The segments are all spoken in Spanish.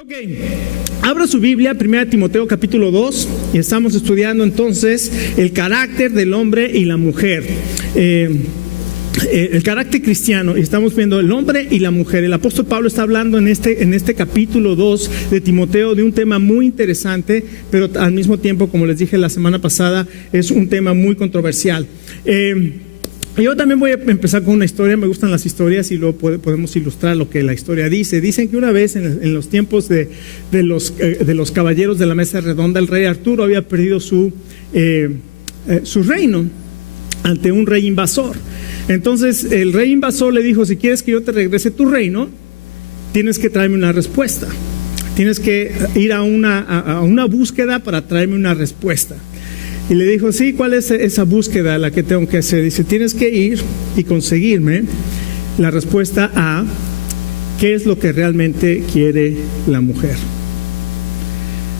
Ok, abra su Biblia, 1 Timoteo capítulo 2, y estamos estudiando entonces el carácter del hombre y la mujer. El carácter cristiano, y estamos viendo el hombre y la mujer. El apóstol Pablo está hablando en este capítulo 2 de Timoteo de un tema muy interesante, pero al mismo tiempo, como les dije la semana pasada, es un tema muy controversial. Yo también voy a empezar con una historia. Me gustan las historias y luego podemos ilustrar lo que la historia dice. Dicen que una vez en los tiempos de los caballeros de la mesa redonda, el rey Arturo había perdido su reino ante un rey invasor. Entonces el rey invasor le dijo: si quieres que yo te regrese tu reino, tienes que traerme una respuesta. Tienes que ir a una búsqueda para traerme una respuesta. Y le dijo: sí, ¿cuál es esa búsqueda la que tengo que hacer? Dice: tienes que ir y conseguirme la respuesta a qué es lo que realmente quiere la mujer.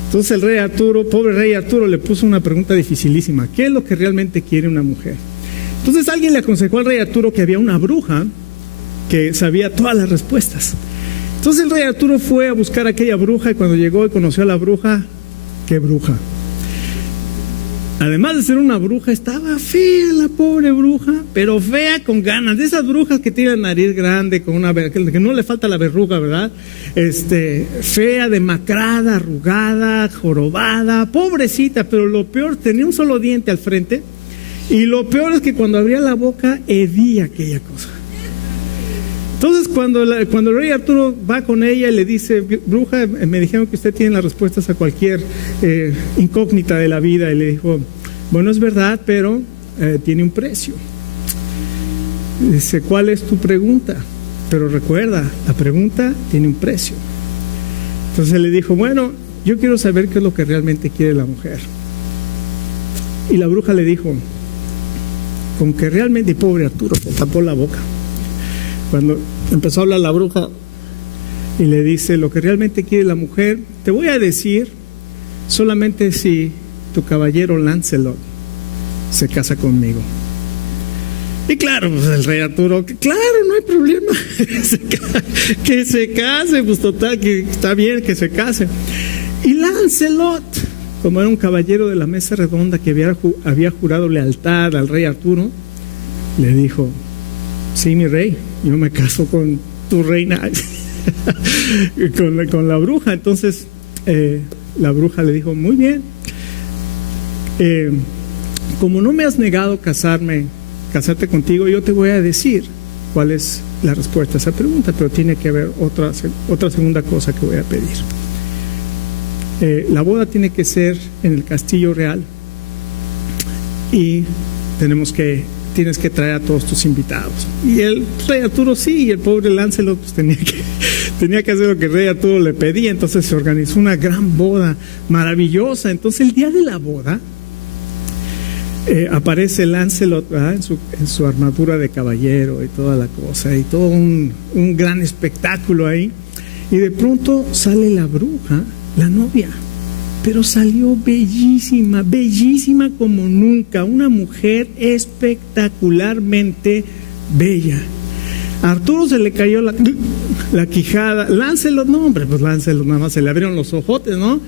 Entonces el rey Arturo, pobre rey Arturo, le puso una pregunta dificilísima: ¿qué es lo que realmente quiere una mujer? Entonces alguien le aconsejó al rey Arturo que había una bruja que sabía todas las respuestas. Entonces el rey Arturo fue a buscar a aquella bruja, y cuando llegó y conoció a la bruja, ¿qué bruja? Además de ser una bruja, estaba fea la pobre bruja, pero fea con ganas. De esas brujas que tienen nariz grande, que no le falta la verruga, ¿verdad? Fea, demacrada, arrugada, jorobada, pobrecita, pero lo peor, tenía un solo diente al frente, y lo peor es que cuando abría la boca, hedía aquella cosa. Entonces cuando el rey Arturo va con ella y le dice: bruja, me dijeron que usted tiene las respuestas a cualquier incógnita de la vida. Y le dijo: bueno, es verdad, pero tiene un precio. Dice: ¿cuál es tu pregunta? Pero recuerda, la pregunta tiene un precio. Entonces le dijo: bueno, yo quiero saber qué es lo que realmente quiere la mujer. Y la bruja le dijo: con que realmente, pobre Arturo, se tapó la boca. Cuando empezó a hablar la bruja y le dice: lo que realmente quiere la mujer, te voy a decir solamente si tu caballero Lancelot se casa conmigo. Y claro, pues el rey Arturo: claro, no hay problema, que se case, pues total, que está bien que se case. Y Lancelot, como era un caballero de la mesa redonda que había jurado lealtad al rey Arturo, le dijo: sí, mi rey, yo me caso con tu reina, con la bruja. Entonces la bruja le dijo: muy bien, como no me has negado casarte contigo, yo te voy a decir cuál es la respuesta a esa pregunta, pero tiene que haber otra segunda cosa que voy a pedir. La boda tiene que ser en el castillo real, y tienes que traer a todos tus invitados. Y el rey Arturo sí, y el pobre Lancelot pues tenía que hacer lo que el rey Arturo le pedía. Entonces se organizó una gran boda maravillosa. Entonces el día de la boda aparece Lancelot, ¿verdad?, en su armadura de caballero y toda la cosa, y todo un gran espectáculo ahí. Y de pronto sale la bruja, la novia, pero salió bellísima, bellísima como nunca, una mujer espectacularmente bella. A Arturo se le cayó la quijada. Lancelot, no hombre, pues Lancelot nada más se le abrieron los ojotes, ¿no?,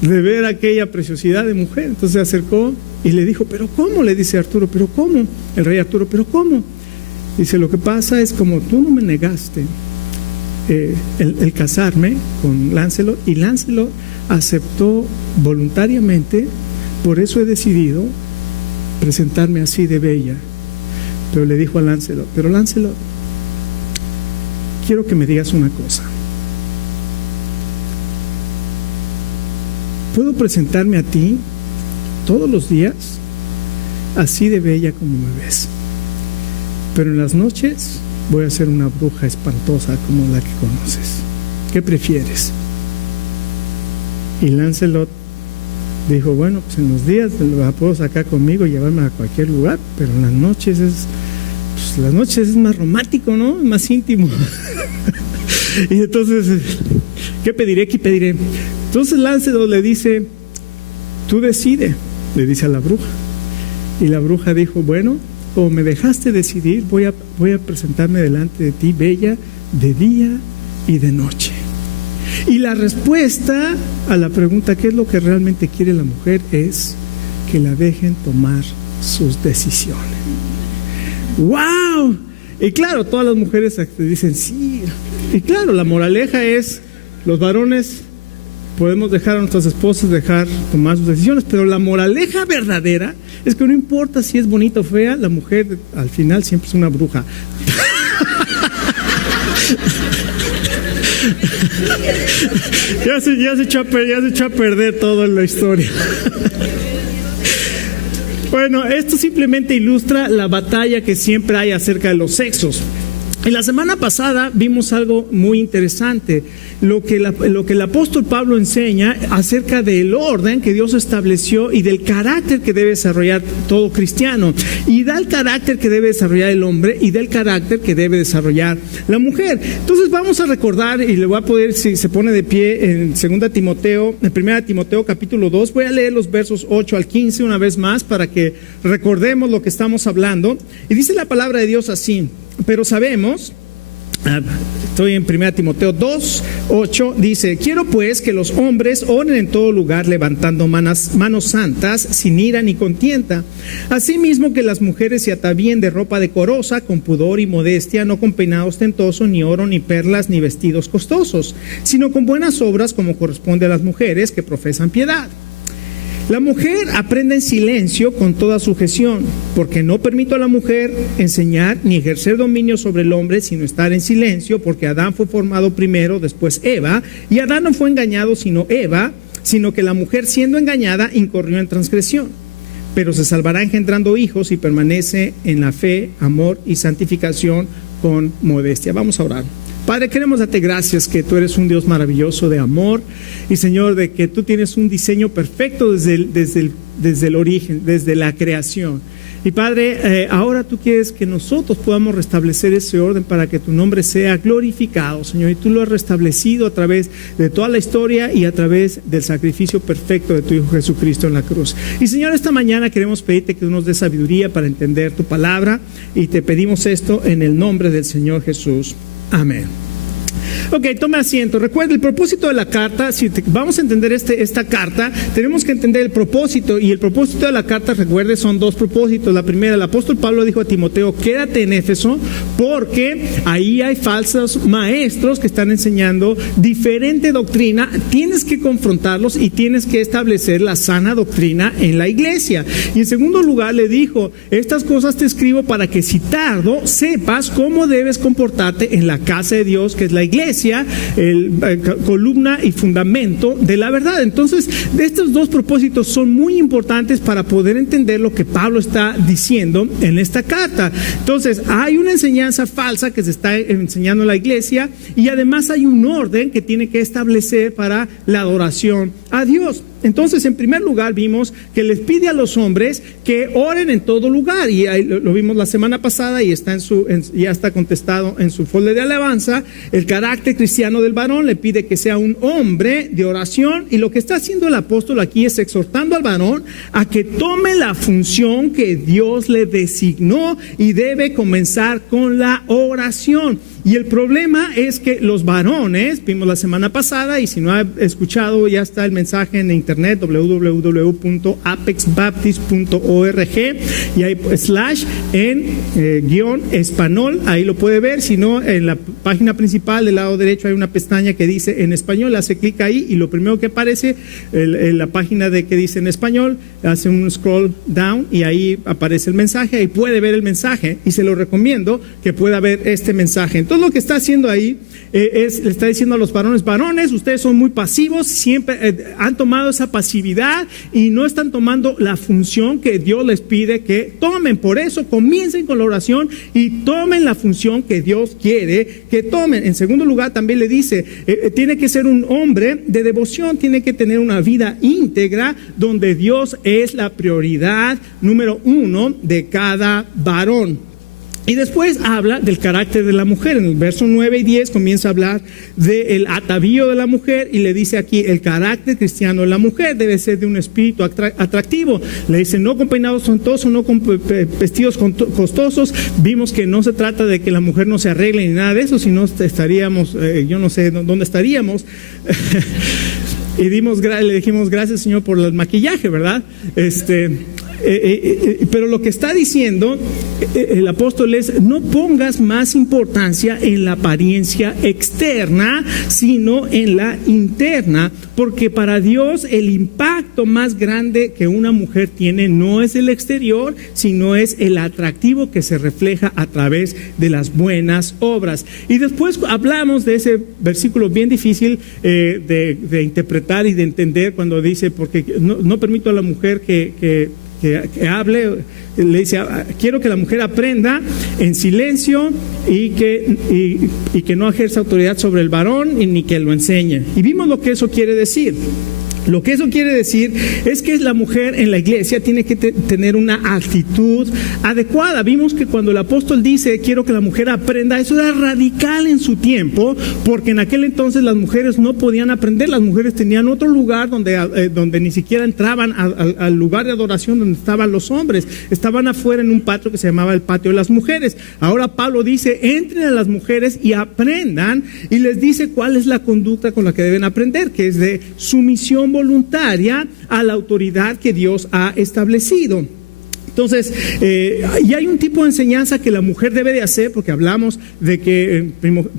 de ver aquella preciosidad de mujer. Entonces se acercó y le dijo: ¿pero cómo? Le dice Arturo: ¿pero cómo? El rey Arturo: ¿pero cómo? Dice: lo que pasa es, como tú no me negaste el casarme con Lancelot, y Lancelot aceptó voluntariamente, por eso he decidido presentarme así de bella. Pero le dijo a Lancelot: pero Lancelot, quiero que me digas una cosa. ¿Puedo presentarme a ti todos los días así de bella como me ves? Pero en las noches voy a ser una bruja espantosa como la que conoces. ¿Qué prefieres? Y Lancelot dijo: bueno, pues en los días la puedo sacar conmigo y llevarme a cualquier lugar, pero en las noches es más romántico, ¿no? Es más íntimo. Y entonces, ¿qué pediré? ¿Qué pediré? Entonces Lancelot le dice: tú decide, le dice a la bruja. Y la bruja dijo: bueno, como me dejaste decidir, voy a presentarme delante de ti bella de día y de noche. Y la respuesta a la pregunta ¿qué es lo que realmente quiere la mujer? Es que la dejen tomar sus decisiones. ¡Wow! Y claro, todas las mujeres dicen sí. Y claro, la moraleja es, los varones podemos dejar a nuestras esposas tomar sus decisiones, pero la moraleja verdadera es que no importa si es bonita o fea, la mujer al final siempre es una bruja. Ya se echó a perder todo en la historia. Bueno, esto simplemente ilustra la batalla que siempre hay acerca de los sexos. En la semana pasada vimos algo muy interesante, lo que el apóstol Pablo enseña acerca del orden que Dios estableció y del carácter que debe desarrollar todo cristiano, y da el carácter que debe desarrollar el hombre y del carácter que debe desarrollar la mujer. Entonces vamos a recordar, y le voy a poner, si se pone de pie, en 1 Timoteo capítulo 2, voy a leer los versos 8 al 15 una vez más para que recordemos lo que estamos hablando. Y dice la palabra de Dios así: pero sabemos, estoy en 1 Timoteo 2, 8, dice: quiero pues que los hombres oren en todo lugar, levantando manos santas, sin ira ni contienda. Asimismo que las mujeres se atavíen de ropa decorosa, con pudor y modestia, no con peinado ostentoso, ni oro, ni perlas, ni vestidos costosos, sino con buenas obras, como corresponde a las mujeres que profesan piedad. La mujer aprende en silencio con toda sujeción, porque no permito a la mujer enseñar ni ejercer dominio sobre el hombre, sino estar en silencio, porque Adán fue formado primero, después Eva, y Adán no fue engañado sino Eva, sino que la mujer, siendo engañada, incurrió en transgresión. Pero se salvará engendrando hijos y permanece en la fe, amor y santificación con modestia. Vamos a orar. Padre, queremos darte gracias que tú eres un Dios maravilloso de amor, y Señor, de que tú tienes un diseño perfecto desde el origen, desde la creación. Y Padre, ahora tú quieres que nosotros podamos restablecer ese orden para que tu nombre sea glorificado, Señor, y tú lo has restablecido a través de toda la historia y a través del sacrificio perfecto de tu Hijo Jesucristo en la cruz. Y Señor, esta mañana queremos pedirte que tú nos des sabiduría para entender tu palabra, y te pedimos esto en el nombre del Señor Jesús. Amén. Ok, tome asiento. Recuerde, el propósito de la carta, vamos a entender esta carta, tenemos que entender el propósito, y el propósito de la carta, recuerde, son dos propósitos. La primera, el apóstol Pablo dijo a Timoteo: quédate en Éfeso, porque ahí hay falsos maestros que están enseñando diferente doctrina, tienes que confrontarlos y tienes que establecer la sana doctrina en la iglesia. Y en segundo lugar le dijo: estas cosas te escribo para que si tardo sepas cómo debes comportarte en la casa de Dios, que es la iglesia, columna y fundamento de la verdad. Entonces, estos dos propósitos son muy importantes para poder entender lo que Pablo está diciendo en esta carta. Entonces, hay una enseñanza falsa que se está enseñando en la iglesia, y además hay un orden que tiene que establecer para la adoración a Dios. Entonces, en primer lugar, vimos que les pide a los hombres que oren en todo lugar, y ahí lo vimos la semana pasada, y ya está contestado en su folder de alabanza. El carácter cristiano del varón le pide que sea un hombre de oración, y lo que está haciendo el apóstol aquí es exhortando al varón a que tome la función que Dios le designó, y debe comenzar con la oración. Y el problema es que los varones, vimos la semana pasada, y si no ha escuchado, ya está el mensaje en internet, www.apexbaptist.org, y hay / español, ahí lo puede ver. Si no, en la página principal del lado derecho hay una pestaña que dice en español, hace clic ahí, y lo primero que aparece, en la página que dice en español, hace un scroll down y ahí aparece el mensaje, y puede ver el mensaje, y se lo recomiendo que pueda ver este mensaje. Entonces, lo que está haciendo ahí le está diciendo a los varones, ustedes son muy pasivos, siempre han tomado esa pasividad y no están tomando la función que Dios les pide que tomen. Por eso comiencen con la oración y tomen la función que Dios quiere que tomen. En segundo lugar, también le dice, tiene que ser un hombre de devoción, tiene que tener una vida íntegra donde Dios es la prioridad número uno de cada varón. Y después habla del carácter de la mujer. En el verso 9 y 10 comienza a hablar del atavío de la mujer y le dice aquí, el carácter cristiano de la mujer debe ser de un espíritu atractivo. Le dice, no con peinados suntuosos, no con vestidos costosos. Vimos que no se trata de que la mujer no se arregle ni nada de eso, sino estaríamos, yo no sé dónde estaríamos. Y le dijimos, gracias Señor por el maquillaje, ¿verdad? Pero lo que está diciendo el apóstol es, no pongas más importancia en la apariencia externa, sino en la interna, porque para Dios el impacto más grande que una mujer tiene no es el exterior, sino es el atractivo que se refleja a través de las buenas obras. Y después hablamos de ese versículo bien difícil de interpretar y de entender, cuando dice, porque no permito a la mujer que hable, le dice, quiero que la mujer aprenda en silencio y que no ejerza autoridad sobre el varón ni que lo enseñe. Y vimos lo que eso quiere decir. Lo que eso quiere decir es que la mujer en la iglesia tiene que tener una actitud adecuada. Vimos que cuando el apóstol dice quiero que la mujer aprenda, eso era radical en su tiempo, porque en aquel entonces las mujeres no podían aprender. Las mujeres tenían otro lugar donde ni siquiera entraban al lugar de adoración donde estaban los hombres. Estaban afuera en un patio que se llamaba el patio de las mujeres. Ahora Pablo dice, entren a las mujeres y aprendan, y les dice cuál es la conducta con la que deben aprender, que es de sumisión voluntaria a la autoridad que Dios ha establecido. Entonces, y hay un tipo de enseñanza que la mujer debe de hacer, porque hablamos de que,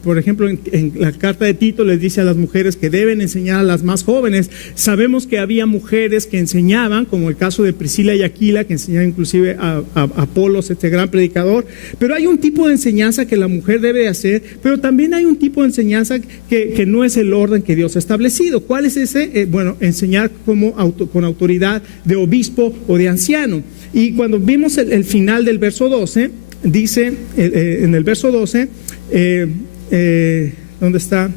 por ejemplo, en la carta de Tito les dice a las mujeres que deben enseñar a las más jóvenes. Sabemos que había mujeres que enseñaban, como el caso de Priscila y Aquila, que enseñaban inclusive a Apolos, este gran predicador. Pero hay un tipo de enseñanza que la mujer debe de hacer, pero también hay un tipo de enseñanza que no es el orden que Dios ha establecido. ¿Cuál es ese? Bueno, enseñar con autoridad de obispo o de anciano. Y cuando vimos el final del verso 12, dice, en el verso 12, ¿dónde está?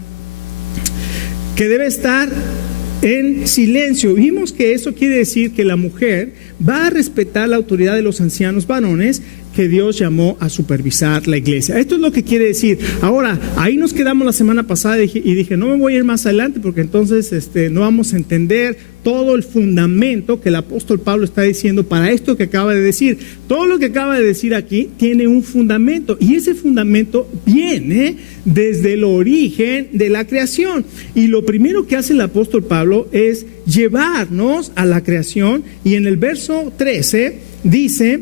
Que debe estar en silencio. Vimos que eso quiere decir que la mujer va a respetar la autoridad de los ancianos varones que Dios llamó a supervisar la iglesia. Esto es lo que quiere decir. Ahora, ahí nos quedamos la semana pasada y dije, no me voy a ir más adelante porque entonces no vamos a entender todo el fundamento que el apóstol Pablo está diciendo para esto que acaba de decir. Todo lo que acaba de decir aquí tiene un fundamento, y ese fundamento viene desde el origen de la creación. Y lo primero que hace el apóstol Pablo es llevarnos a la creación, y en el verso 13 dice,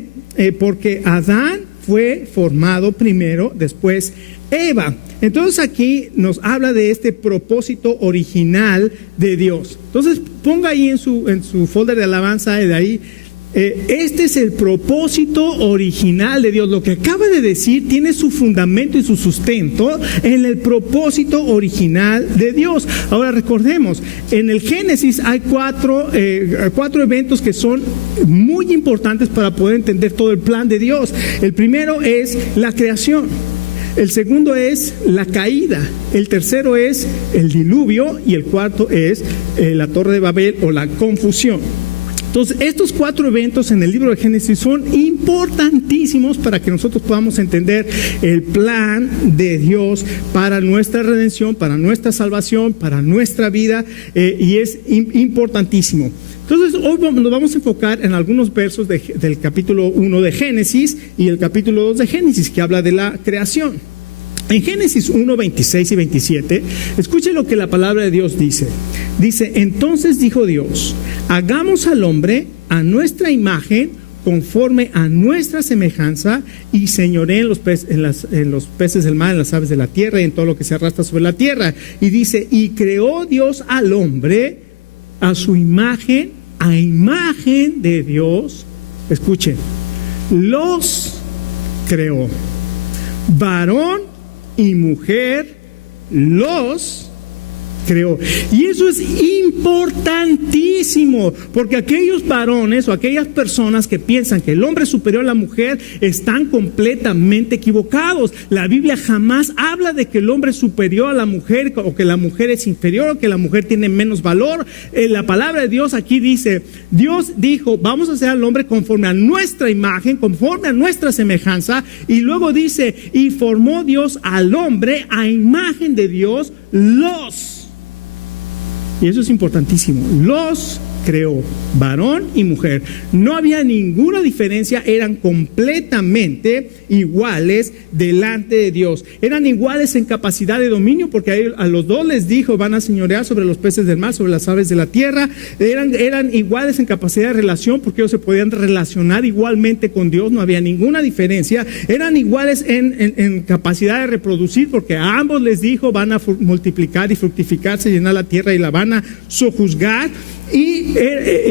porque Adán fue formado primero, después Eva. Entonces aquí nos habla de este propósito original de Dios. Entonces ponga ahí en su folder de alabanza, de ahí, este es el propósito original de Dios. Lo que acaba de decir tiene su fundamento y su sustento en el propósito original de Dios. Ahora recordemos, en el Génesis hay cuatro eventos que son muy importantes para poder entender todo el plan de Dios. El primero es la creación. El segundo es la caída, el tercero es el diluvio, y el cuarto es la Torre de Babel o la confusión. Entonces, estos 4 eventos en el libro de Génesis son importantísimos para que nosotros podamos entender el plan de Dios para nuestra redención, para nuestra salvación, para nuestra vida, y es importantísimo. Entonces, hoy nos vamos a enfocar en algunos versos del capítulo 1 de Génesis y el capítulo 2 de Génesis, que habla de la creación. En Génesis 1, 26 y 27, escuchen lo que la palabra de Dios dice. Dice, entonces dijo Dios, hagamos al hombre a nuestra imagen, conforme a nuestra semejanza, y señoree en los peces del mar, en las aves de la tierra y en todo lo que se arrastra sobre la tierra. Y dice, y creó Dios al hombre a su imagen, a imagen de Dios. Escuchen, los creó. Varón y mujer los creó. Y eso es importantísimo, porque aquellos varones o aquellas personas que piensan que el hombre es superior a la mujer están completamente equivocados. La Biblia jamás habla de que el hombre es superior a la mujer o que la mujer es inferior o que la mujer tiene menos valor. La palabra de Dios aquí dice, Dios dijo, vamos a hacer al hombre conforme a nuestra imagen, conforme a nuestra semejanza, y luego dice, y formó Dios al hombre a imagen de Dios, y eso es importantísimo, los creó, varón y mujer. No había ninguna diferencia, eran completamente iguales delante de Dios. Eran iguales en capacidad de dominio, porque a los dos les dijo, van a señorear sobre los peces del mar, sobre las aves de la tierra. Eran iguales en capacidad de relación, porque ellos se podían relacionar igualmente con Dios, no había ninguna diferencia. Eran iguales en capacidad de reproducir, porque a ambos les dijo, van a multiplicar y fructificarse, llenar la tierra y la van a sojuzgar. Y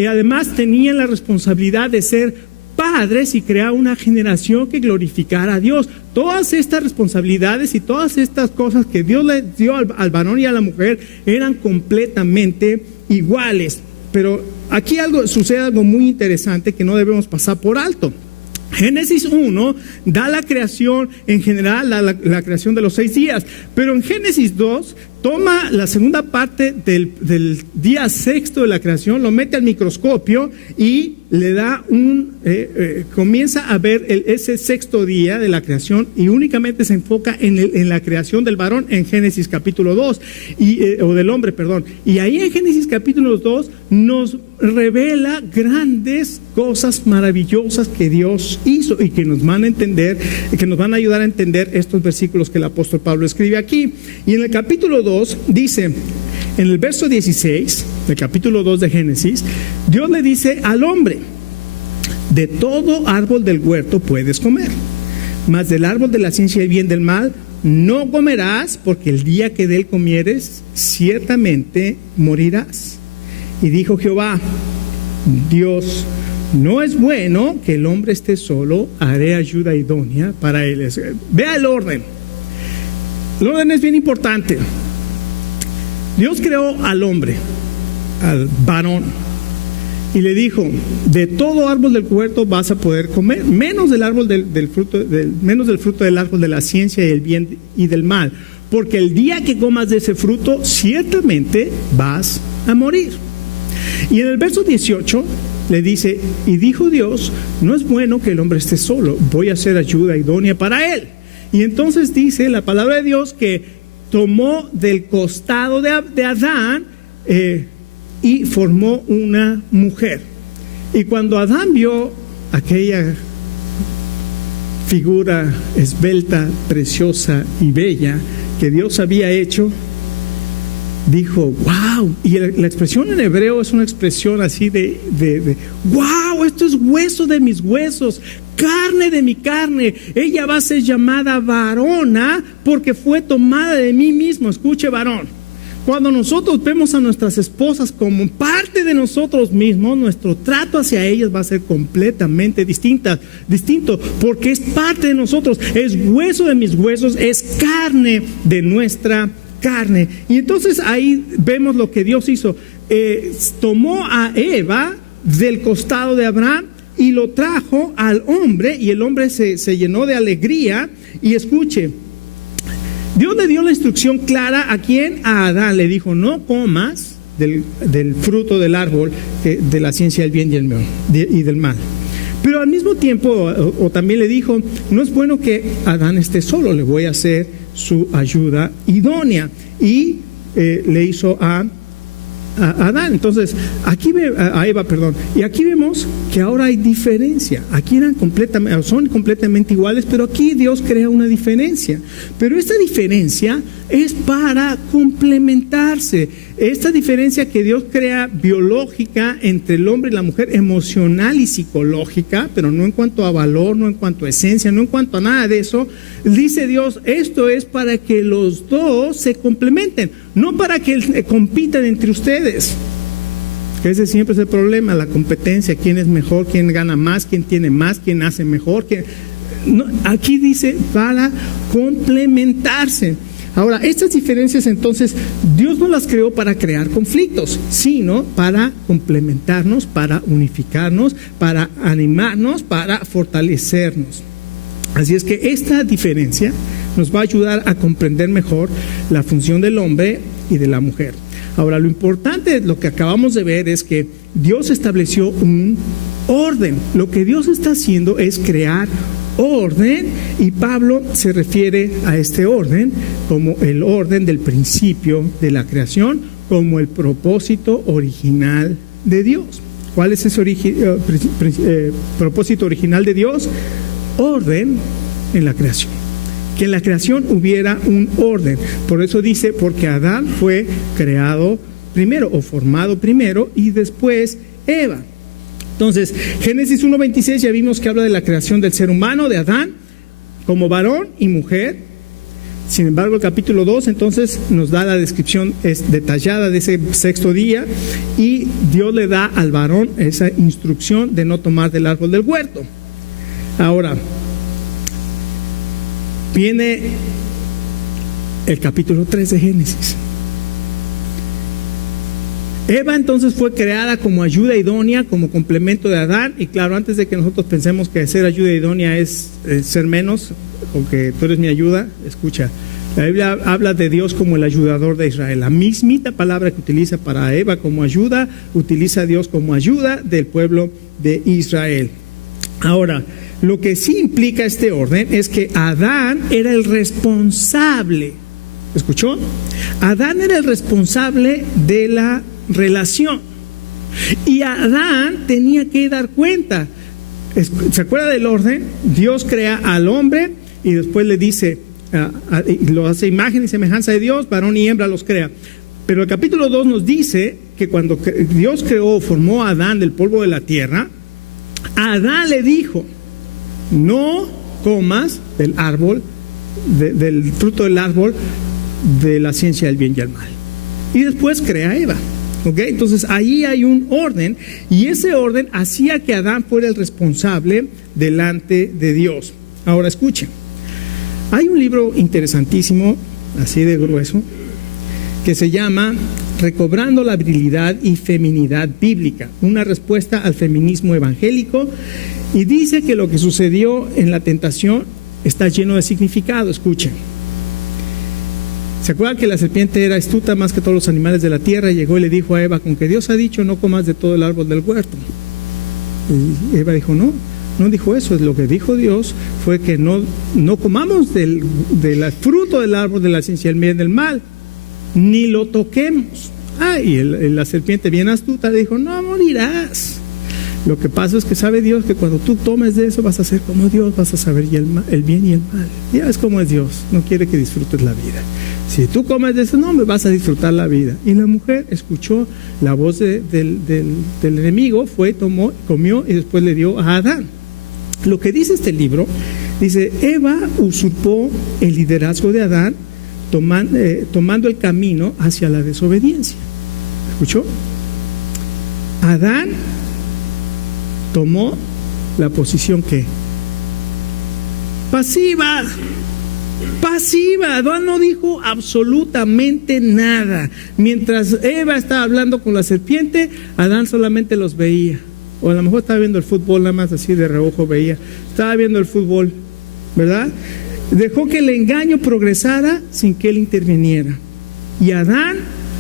además tenían la responsabilidad de ser padres y crear una generación que glorificara a Dios. Todas estas responsabilidades y todas estas cosas que Dios le dio al varón y a la mujer eran completamente iguales. Pero aquí sucede algo muy interesante que no debemos pasar por alto. Génesis 1 da la creación en general, la creación de los 6 días, pero en Génesis 2 toma la segunda parte del día sexto de la creación, lo mete al microscopio y le da comienza a ver ese sexto día de la creación, y únicamente se enfoca en la creación del varón en Génesis capítulo 2, o del hombre, perdón. Y ahí en Génesis capítulo 2 nos revela grandes cosas maravillosas que Dios hizo y que nos van a entender, que nos van a ayudar a entender estos versículos que el apóstol Pablo escribe aquí. Y en el capítulo 2 dice, en el verso 16 del capítulo 2 de Génesis, Dios le dice al hombre: de todo árbol del huerto puedes comer, mas del árbol de la ciencia del bien y del mal no comerás, porque el día que de él comieres ciertamente morirás. Y dijo Jehová Dios: no es bueno que el hombre esté solo, haré ayuda idónea para él. Vea el orden. El orden es bien importante. Dios creó al hombre, al varón, y le dijo: de todo árbol del huerto vas a poder comer, menos del árbol menos del fruto del árbol de la ciencia y el bien y del mal, porque el día que comas de ese fruto ciertamente vas a morir. Y en el verso 18 le dice: y dijo Dios, no es bueno que el hombre esté solo, voy a hacer ayuda idónea para él. Y entonces dice la palabra de Dios que tomó del costado de Adán y formó una mujer. Y cuando Adán vio aquella figura esbelta, preciosa y bella que Dios había hecho, dijo: wow. Y la expresión en hebreo es una expresión así de wow, esto es hueso de mis huesos, carne de mi carne. Ella va a ser llamada varona porque fue tomada de mí mismo. Escuche, varón, cuando nosotros vemos a nuestras esposas como parte de nosotros mismos, nuestro trato hacia ellas va a ser completamente distinto, porque es parte de nosotros, es hueso de mis huesos, es carne de nuestra carne. Y entonces ahí vemos lo que Dios hizo. Tomó a Eva del costado de Abraham y lo trajo al hombre, y el hombre se llenó de alegría. Y escuche, Dios le dio la instrucción clara. ¿A quién? A Adán. Le dijo: no comas del fruto del árbol de la ciencia del bien y del mal. Pero al mismo tiempo, o también le dijo: no es bueno que Adán esté solo, le voy a hacer su ayuda idónea. Y le hizo a Adán. Entonces, a Eva, perdón. Y aquí vemos que ahora hay diferencia. Aquí son completamente iguales, pero aquí Dios crea una diferencia. Pero esta diferencia es para complementarse. Esta diferencia que Dios crea biológica entre el hombre y la mujer, emocional y psicológica, pero no en cuanto a valor, no en cuanto a esencia, no en cuanto a nada de eso. Dice Dios: esto es para que los dos se complementen, no para que compitan entre ustedes. Ese siempre es el problema, la competencia: quién es mejor, quién gana más, quién tiene más, quién hace mejor. No, aquí dice para complementarse. Ahora, estas diferencias entonces, Dios no las creó para crear conflictos, sino para complementarnos, para unificarnos, para animarnos, para fortalecernos. Así es que esta diferencia nos va a ayudar a comprender mejor la función del hombre y de la mujer. Ahora, lo importante, lo que acabamos de ver es que Dios estableció un orden. Lo que Dios está haciendo es crear orden, y Pablo se refiere a este orden como el orden del principio de la creación, como el propósito original de Dios. ¿Cuál es ese propósito original de Dios? Orden en la creación. Que en la creación hubiera un orden. Por eso dice, porque Adán fue creado primero o formado primero y después Eva. Entonces, Génesis 1:26 ya vimos que habla de la creación del ser humano, de Adán, como varón y mujer. Sin embargo, el capítulo 2 entonces nos da la descripción detallada de ese sexto día, y Dios le da al varón esa instrucción de no tomar del árbol del huerto. Ahora, viene el capítulo 3 de Génesis. Eva entonces fue creada como ayuda idónea, como complemento de Adán. Y claro, antes de que nosotros pensemos que ser ayuda idónea es ser menos, o que tú eres mi ayuda, escucha, la Biblia habla de Dios como el ayudador de Israel. La mismita palabra que utiliza para Eva como ayuda, utiliza a Dios como ayuda del pueblo de Israel. Ahora, lo que sí implica este orden es que Adán era el responsable. ¿Escuchó? Adán era el responsable de la relación, y Adán tenía que dar cuenta. ¿Se acuerda del orden? Dios crea al hombre y después le dice, lo hace imagen y semejanza de Dios, varón y hembra los crea. Pero el capítulo 2 nos dice que cuando Dios formó a Adán del polvo de la tierra, Adán le dijo: no comas del árbol, del fruto del árbol de la ciencia del bien y el mal. Y después crea a Eva. ¿Okay? Entonces ahí hay un orden, y ese orden hacía que Adán fuera el responsable delante de Dios. Ahora escuchen, hay un libro interesantísimo, así de grueso, que se llama Recobrando la virilidad y feminidad bíblica, una respuesta al feminismo evangélico, y dice que lo que sucedió en la tentación está lleno de significado. Escuchen. ¿Se acuerdan que la serpiente era astuta más que todos los animales de la tierra? Llegó y le dijo a Eva: con que Dios ha dicho, no comas de todo el árbol del huerto. Y Eva dijo: no dijo eso. Lo que dijo Dios fue que no comamos del fruto del árbol de la ciencia del bien y del mal, ni lo toquemos. Y la serpiente, bien astuta, le dijo: no morirás. Lo que pasa es que sabe Dios que cuando tú tomes de eso vas a ser como Dios, vas a saber el bien y el mal. Ya ves cómo es Dios, no quiere que disfrutes la vida. Si tú comes de eso, no me vas a disfrutar la vida. Y la mujer escuchó la voz del enemigo, fue, tomó, comió y después le dio a Adán. Lo que dice este libro, dice: Eva usurpó el liderazgo de Adán, tomando el camino hacia la desobediencia. ¿Escuchó? Adán tomó la posición que pasiva. Adán no dijo absolutamente nada. Mientras Eva estaba hablando con la serpiente, Adán solamente los veía. O a lo mejor estaba viendo el fútbol, nada más así de reojo veía. Estaba viendo el fútbol, ¿verdad? Dejó que el engaño progresara sin que él interviniera. Y Adán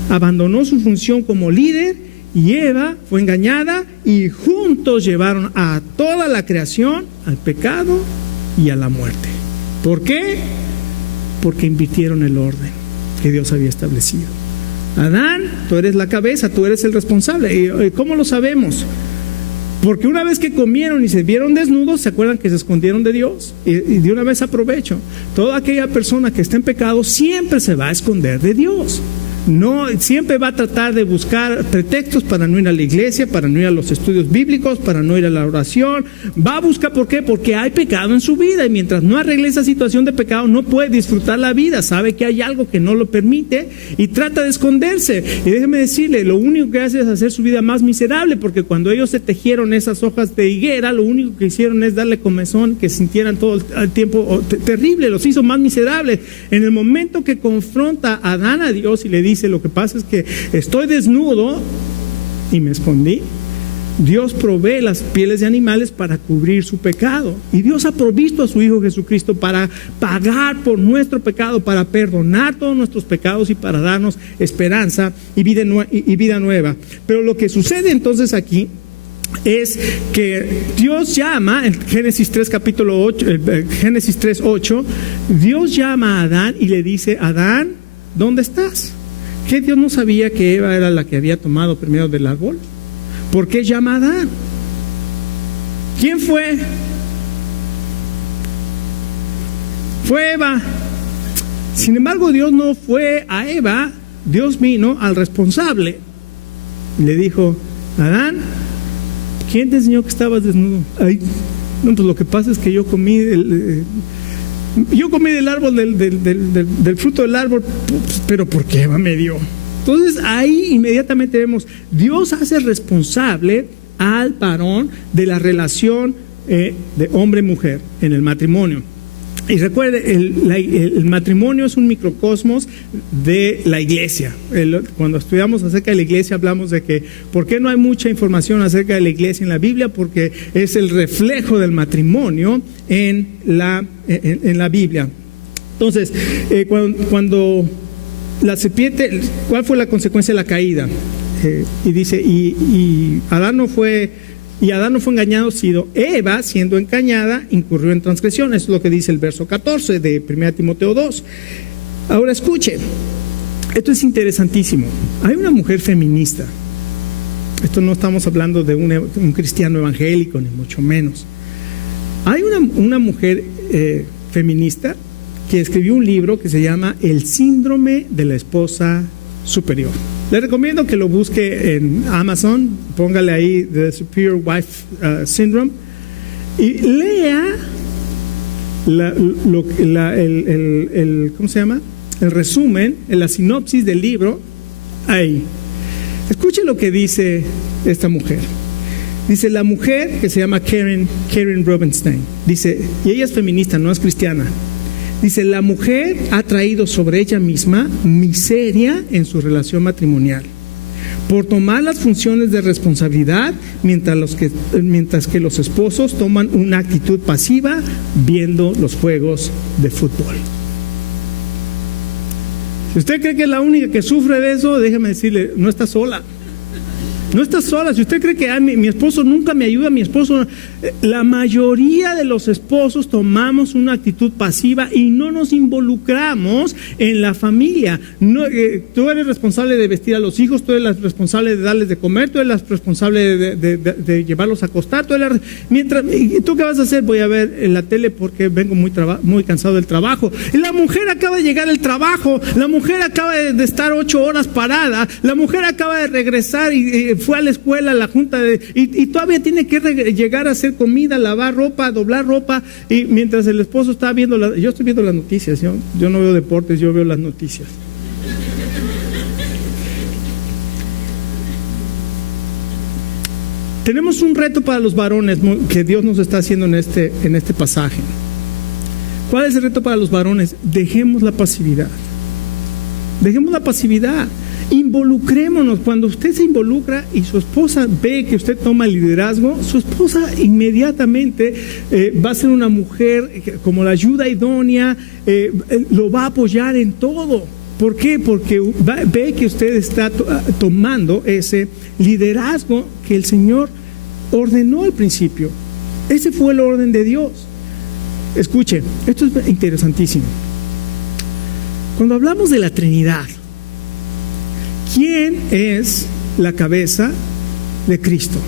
abandonó su función como líder, y Eva fue engañada, y juntos llevaron a toda la creación al pecado y a la muerte. ¿Por qué? Porque invirtieron el orden que Dios había establecido. Adán, tú eres la cabeza, tú eres el responsable. ¿Y cómo lo sabemos? Porque una vez que comieron y se vieron desnudos, ¿se acuerdan que se escondieron de Dios? Y de una vez aprovecho, toda aquella persona que está en pecado siempre se va a esconder de Dios. No, siempre va a tratar de buscar pretextos para no ir a la iglesia, para no ir a los estudios bíblicos, para no ir a la oración. Va a buscar, ¿por qué? Porque hay pecado en su vida, y mientras no arregle esa situación de pecado, no puede disfrutar la vida. Sabe que hay algo que no lo permite y trata de esconderse. Y déjeme decirle, lo único que hace es hacer su vida más miserable, porque cuando ellos se tejieron esas hojas de higuera, lo único que hicieron es darle comezón, que sintieran todo el tiempo terrible, los hizo más miserables. En el momento que confronta a Adán a Dios y le dice, lo que pasa es que estoy desnudo y me escondí, Dios provee las pieles de animales para cubrir su pecado, y Dios ha provisto a su Hijo Jesucristo para pagar por nuestro pecado, para perdonar todos nuestros pecados y para darnos esperanza y vida nueva. Pero lo que sucede entonces aquí es que Dios llama, en Génesis 3 capítulo 8, Génesis 3:8, Dios llama a Adán y le dice: Adán, ¿dónde estás? ¿Qué Dios no sabía que Eva era la que había tomado primero del árbol? ¿Por qué llama a Adán? ¿Quién fue? Fue Eva. Sin embargo, Dios no fue a Eva, Dios vino al responsable. Le dijo: Adán, ¿quién te enseñó que estabas desnudo? Ay, no, pues lo que pasa es que yo comí del árbol, del fruto del árbol, pero ¿por qué Eva me dio? Entonces ahí inmediatamente vemos, Dios hace responsable al varón de la relación de hombre-mujer en el matrimonio. Y recuerde, el matrimonio es un microcosmos de la iglesia. Cuando estudiamos acerca de la iglesia hablamos de que ¿por qué no hay mucha información acerca de la iglesia en la Biblia? Porque es el reflejo del matrimonio en la Biblia. Entonces, cuando la serpiente, ¿cuál fue la consecuencia de la caída? Y dice, y Adán no fue engañado, sino Eva, siendo engañada, incurrió en transgresión. Eso es lo que dice el verso 14 de 1 Timoteo 2. Ahora escuche, esto es interesantísimo. Hay una mujer feminista. Esto no estamos hablando de un cristiano evangélico, ni mucho menos. Hay una mujer feminista que escribió un libro que se llama El síndrome de la esposa superior. Le recomiendo que lo busque en Amazon, póngale ahí The Superior Wife Syndrome y lea ¿cómo se llama? El resumen, la sinopsis del libro ahí. Escuche lo que dice esta mujer. Dice la mujer, que se llama Karen Rubenstein, dice, y ella es feminista, no es cristiana. Dice, la mujer ha traído sobre ella misma miseria en su relación matrimonial por tomar las funciones de responsabilidad, mientras que los esposos toman una actitud pasiva viendo los juegos de fútbol. Si usted cree que es la única que sufre de eso, déjeme decirle, no está sola. No está sola. Si usted cree que mi esposo nunca me ayuda, la mayoría de los esposos tomamos una actitud pasiva y no nos involucramos en la familia. No, tú eres responsable de vestir a los hijos, tú eres responsable de darles de comer, tú eres responsable de llevarlos a acostar. ¿Y tú qué vas a hacer? Voy a ver en la tele porque vengo muy cansado del trabajo. Y la mujer acaba de llegar al trabajo, la mujer acaba de estar 8 horas parada, la mujer acaba de regresar y fue a la escuela, a la junta y todavía tiene que llegar a hacer comida, lavar ropa, doblar ropa, y mientras el esposo está viendo yo estoy viendo las noticias, yo no veo deportes, yo veo las noticias. Tenemos un reto para los varones que Dios nos está haciendo en este pasaje. ¿Cuál es el reto para los varones? Dejemos la pasividad. Involucrémonos. Cuando usted se involucra y su esposa ve que usted toma el liderazgo, su esposa inmediatamente va a ser una mujer como la ayuda idónea, lo va a apoyar en todo. ¿Por qué? Porque ve que usted está tomando ese liderazgo que el Señor ordenó al principio. Ese fue el orden de Dios. Escuche, esto es interesantísimo. Cuando hablamos de la Trinidad, ¿quién es la cabeza de Cristo?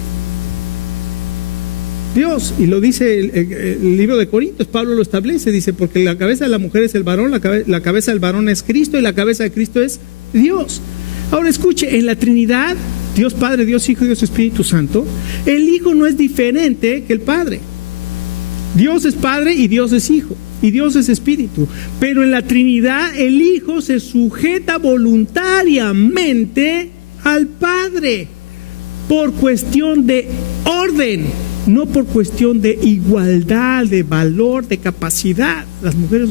Dios. Y lo dice el libro de Corintios, Pablo lo establece, dice, porque la cabeza de la mujer es el varón, la cabeza del varón es Cristo y la cabeza de Cristo es Dios. Ahora escuche, en la Trinidad, Dios Padre, Dios Hijo y Dios Espíritu Santo, el Hijo no es diferente que el Padre. Dios es Padre y Dios es Hijo y Dios es Espíritu, pero en la Trinidad el Hijo se sujeta voluntariamente al Padre por cuestión de orden, no por cuestión de igualdad, de valor, de capacidad. Las mujeres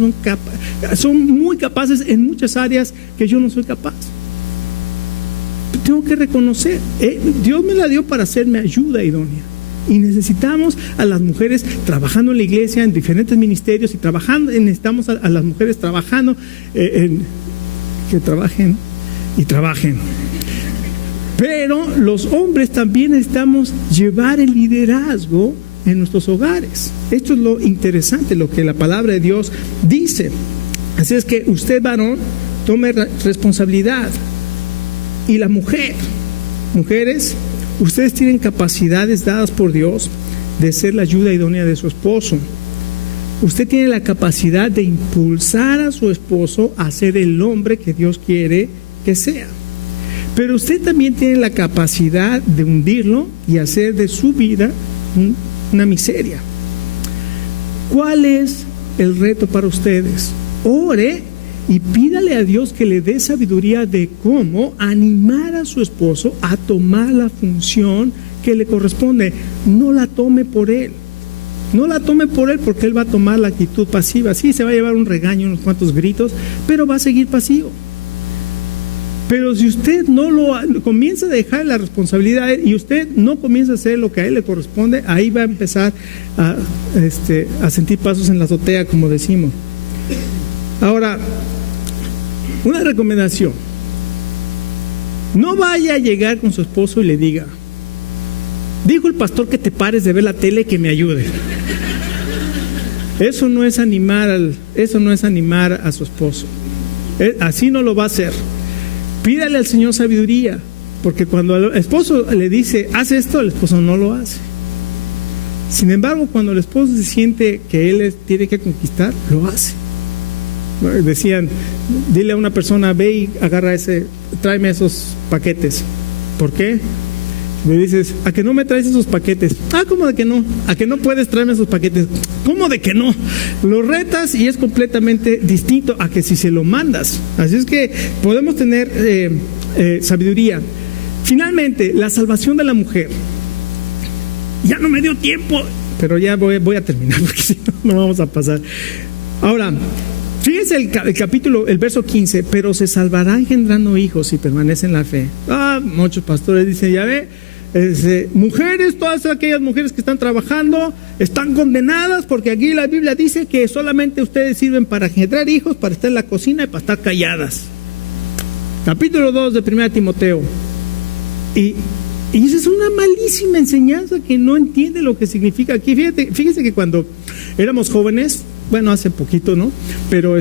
son muy capaces en muchas áreas que yo no soy capaz. Tengo que reconocer, Dios me la dio para hacerme ayuda idónea. Y necesitamos a las mujeres trabajando en la iglesia, en diferentes ministerios, y necesitamos a las mujeres trabajando, que trabajen y trabajen. Pero los hombres también necesitamos llevar el liderazgo en nuestros hogares. Esto es lo interesante, lo que la palabra de Dios dice. Así es que usted, varón, tome responsabilidad. Y la mujer, mujeres, ustedes tienen capacidades dadas por Dios de ser la ayuda idónea de su esposo. Usted tiene la capacidad de impulsar a su esposo a ser el hombre que Dios quiere que sea. Pero usted también tiene la capacidad de hundirlo y hacer de su vida una miseria. ¿Cuál es el reto para ustedes? Ore y pídale a Dios que le dé sabiduría de cómo animar a su esposo a tomar la función que le corresponde. No la tome por él. No la tome por él, porque él va a tomar la actitud pasiva. Sí, se va a llevar un regaño, unos cuantos gritos, pero va a seguir pasivo. Pero si usted no comienza a dejar la responsabilidad a él y usted no comienza a hacer lo que a él le corresponde, ahí va a empezar a sentir pasos en la azotea, como decimos. Ahora, una recomendación: no vaya a llegar con su esposo y le diga: dijo el pastor que te pares de ver la tele y que me ayude. Eso no es animar a su esposo. Así no lo va a hacer. Pídale al Señor sabiduría, porque cuando el esposo le dice haz esto, el esposo no lo hace. Sin embargo, cuando el esposo se siente que él tiene que conquistar, lo hace. Decían, dile a una persona: ve y agarra tráeme esos paquetes. ¿Por qué? Le dices: ¿a que no me traes esos paquetes? Ah, ¿cómo de que no? ¿A que no puedes traerme esos paquetes? ¿Cómo de que no? Lo retas y es completamente distinto a que si se lo mandas. Así es que podemos tener sabiduría. Finalmente, la salvación de la mujer. Ya no me dio tiempo, pero ya voy a terminar, porque si no vamos a pasar. Ahora, fíjense el verso 15: pero se salvará engendrando hijos si permanece en la fe. Muchos pastores dicen: ya ve, mujeres, todas aquellas mujeres que están trabajando están condenadas, porque aquí la Biblia dice que solamente ustedes sirven para engendrar hijos, para estar en la cocina y para estar calladas. Capítulo 2 de 1 Timoteo. Y esa es una malísima enseñanza que no entiende lo que significa aquí. Fíjense que cuando éramos jóvenes, bueno, hace poquito, ¿no? Pero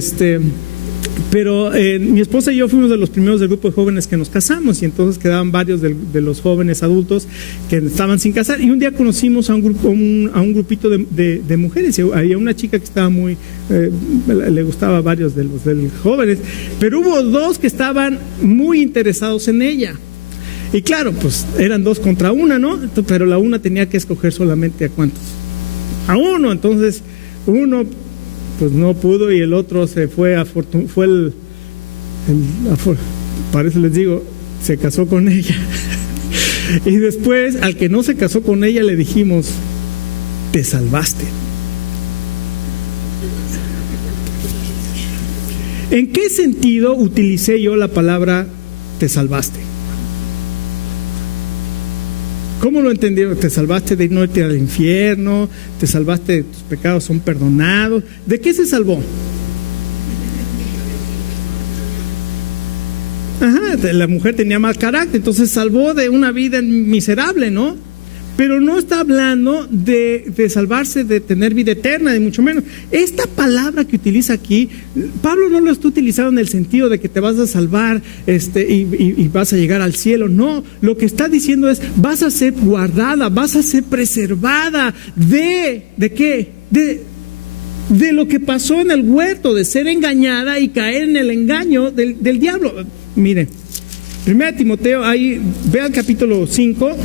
mi esposa y yo fuimos de los primeros del grupo de jóvenes que nos casamos, y entonces quedaban varios de los jóvenes adultos que estaban sin casar, y un día conocimos a un grupito de mujeres, y había una chica que estaba le gustaba a varios de los jóvenes, pero hubo dos que estaban muy interesados en ella. Y claro, pues eran 2 contra 1, ¿no? Pero la una tenía que escoger solamente a cuántos. A uno. Entonces uno pues no pudo, y el otro se fue parece, les digo, se casó con ella. Y después, al que no se casó con ella, le dijimos: te salvaste. ¿En qué sentido utilicé yo la palabra te salvaste? ¿Cómo lo entendieron? Te salvaste de no irte al infierno, te salvaste de tus pecados son perdonados. ¿De qué se salvó? La mujer tenía mal carácter, entonces salvó de una vida miserable, ¿no? pero no está hablando de salvarse, de tener vida eterna, de mucho menos. Esta palabra que utiliza aquí, Pablo no lo está utilizando en el sentido de que te vas a salvar y vas a llegar al cielo. No, lo que está diciendo es, vas a ser guardada, vas a ser preservada ¿de qué? De lo que pasó en el huerto, de ser engañada y caer en el engaño del diablo. Miren, 1 Timoteo, ahí, ve al capítulo 5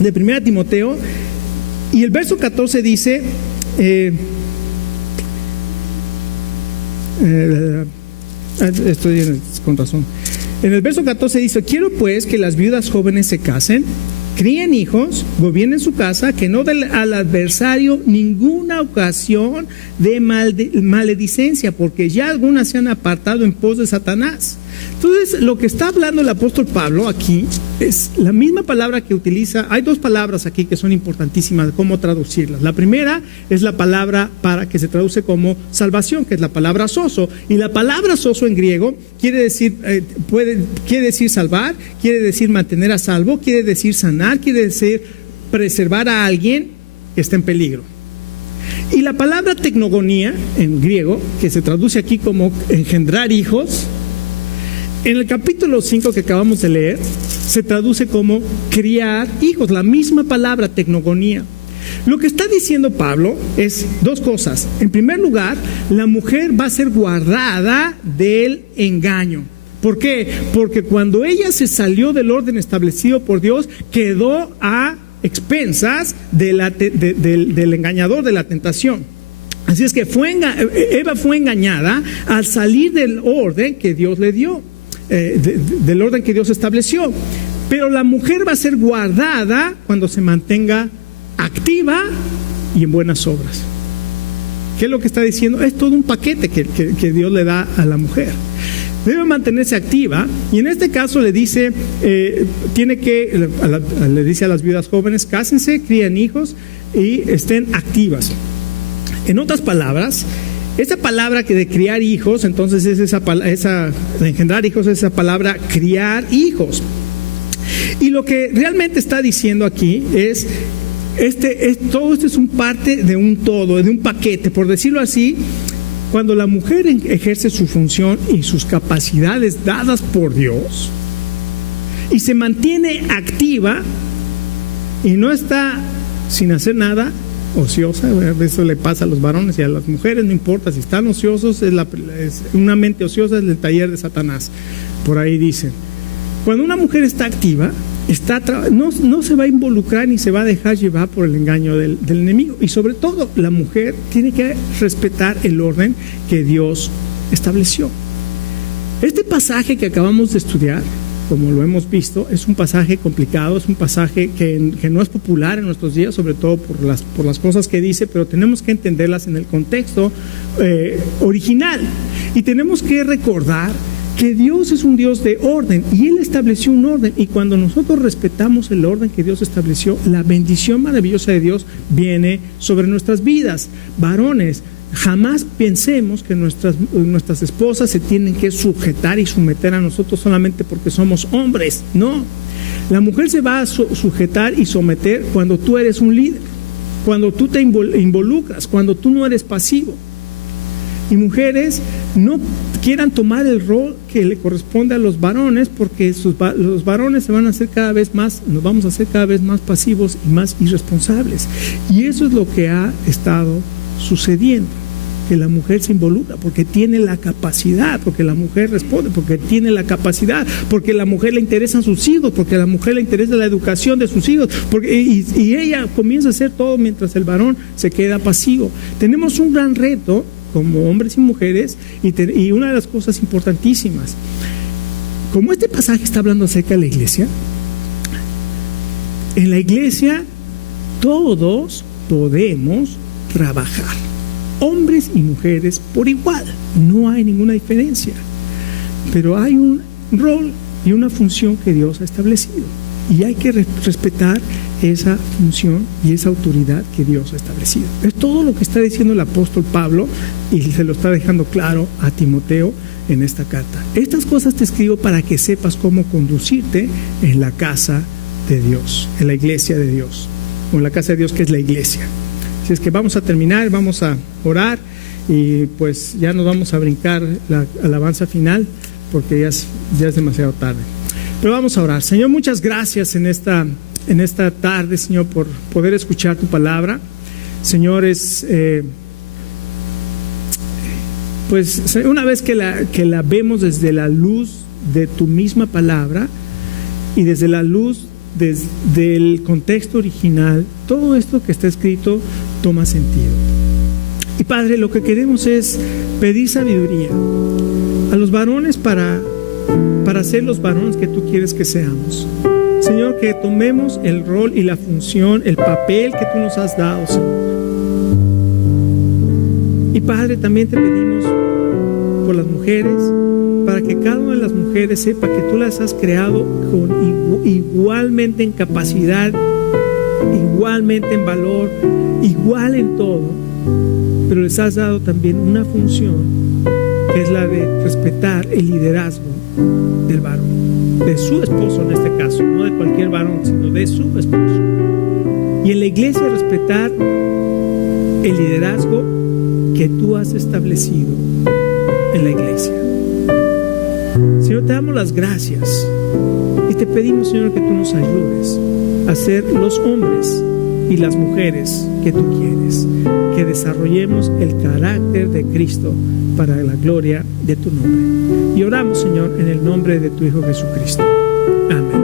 de 1 Timoteo, y el verso 14 dice, estoy con razón. En el verso 14 dice: quiero pues que las viudas jóvenes se casen, críen hijos, gobiernen su casa, que no den al adversario ninguna ocasión de maledicencia, porque ya algunas se han apartado en pos de Satanás. Entonces, lo que está hablando el apóstol Pablo aquí es la misma palabra que utiliza. Hay dos palabras aquí que son importantísimas de cómo traducirlas. La primera es la palabra que se traduce como salvación, que es la palabra sozo. Y la palabra sozo en griego quiere decir salvar, quiere decir mantener a salvo, quiere decir sanar, quiere decir preservar a alguien que está en peligro. Y la palabra tecnogonía en griego, que se traduce aquí como engendrar hijos, en el capítulo 5 que acabamos de leer, se traduce como criar hijos, la misma palabra, tecnogonía. Lo que está diciendo Pablo es dos cosas. En primer lugar, la mujer va a ser guardada del engaño. ¿Por qué? Porque cuando ella se salió del orden establecido por Dios, quedó a expensas del engañador, de la tentación. Así es que Eva fue engañada al salir del orden que Dios le dio. Del orden que Dios estableció. Pero la mujer va a ser guardada cuando se mantenga activa y en buenas obras. ¿Qué es lo que está diciendo? Es todo un paquete que Dios le da a la mujer. Debe mantenerse activa, y en este caso le dice, le dice a las viudas jóvenes: cásense, críen hijos y estén activas. En otras palabras, esa palabra que de criar hijos, entonces es esa de engendrar hijos, es esa palabra criar hijos. Y lo que realmente está diciendo aquí es, todo esto es un parte de un todo, de un paquete, por decirlo así. Cuando la mujer ejerce su función y sus capacidades dadas por Dios y se mantiene activa y no está sin hacer nada, ociosa, eso le pasa a los varones y a las mujeres, no importa si están ociosos, es una mente ociosa, es el taller de Satanás, por ahí dicen. Cuando una mujer está activa, no se va a involucrar ni se va a dejar llevar por el engaño del enemigo. Y sobre todo, la mujer tiene que respetar el orden que Dios estableció. Este pasaje que acabamos de estudiar, como lo hemos visto, es un pasaje complicado, es un pasaje que no es popular en nuestros días, sobre todo por las cosas que dice, pero tenemos que entenderlas en el contexto original. Y tenemos que recordar que Dios es un Dios de orden y Él estableció un orden, y cuando nosotros respetamos el orden que Dios estableció, la bendición maravillosa de Dios viene sobre nuestras vidas. Varones, jamás pensemos que nuestras esposas se tienen que sujetar y someter a nosotros solamente porque somos hombres. No, la mujer se va a sujetar y someter cuando tú eres un líder, cuando tú te involucras, cuando tú no eres pasivo. Y mujeres, no quieran tomar el rol que le corresponde a los varones, porque los varones nos vamos a hacer cada vez más pasivos y más irresponsables. Y eso es lo que ha estado sucediendo, que la mujer se involucra porque tiene la capacidad, porque la mujer responde, porque tiene la capacidad, porque a la mujer le interesan sus hijos, porque a la mujer le interesa la educación de sus hijos, y ella comienza a hacer todo mientras el varón se queda pasivo. Tenemos un gran reto como hombres y mujeres, y una de las cosas importantísimas, como este pasaje está hablando acerca de la iglesia, en la iglesia todos podemos trabajar, hombres y mujeres por igual, no hay ninguna diferencia, pero hay un rol y una función que Dios ha establecido, y hay que respetar esa función y esa autoridad que Dios ha establecido. Es todo lo que está diciendo el apóstol Pablo, y se lo está dejando claro a Timoteo en esta carta. Estas cosas te escribo para que sepas cómo conducirte en la casa de Dios, en la iglesia de Dios. o en la casa de Dios, que es la iglesia. Así es que vamos a terminar, vamos a orar y pues ya nos vamos a brincar la alabanza final porque ya es demasiado tarde. Pero vamos a orar. Señor, muchas gracias en esta tarde, Señor, por poder escuchar tu palabra. Señor, pues una vez que la vemos desde la luz de tu misma palabra y desde la luz del contexto original, todo esto que está escrito toma sentido. Y Padre, lo que queremos es pedir sabiduría a los varones para ser los varones que tú quieres que seamos. Señor, que tomemos el rol y la función, el papel que tú nos has dado, Señor. Y Padre, también te pedimos por las mujeres, para que cada una de las mujeres sepa que tú las has creado igualmente en capacidad, igualmente en valor, igual en todo, pero les has dado también una función que es la de respetar el liderazgo del varón, de su esposo en este caso, no de cualquier varón, sino de su esposo. Y en la iglesia respetar el liderazgo que tú has establecido en la iglesia. Señor, te damos las gracias y te pedimos, Señor, que tú nos ayudes a ser los hombres y las mujeres que tú quieres, que desarrollemos el carácter de Cristo para la gloria de tu nombre. Y oramos, Señor, en el nombre de tu Hijo Jesucristo. Amén.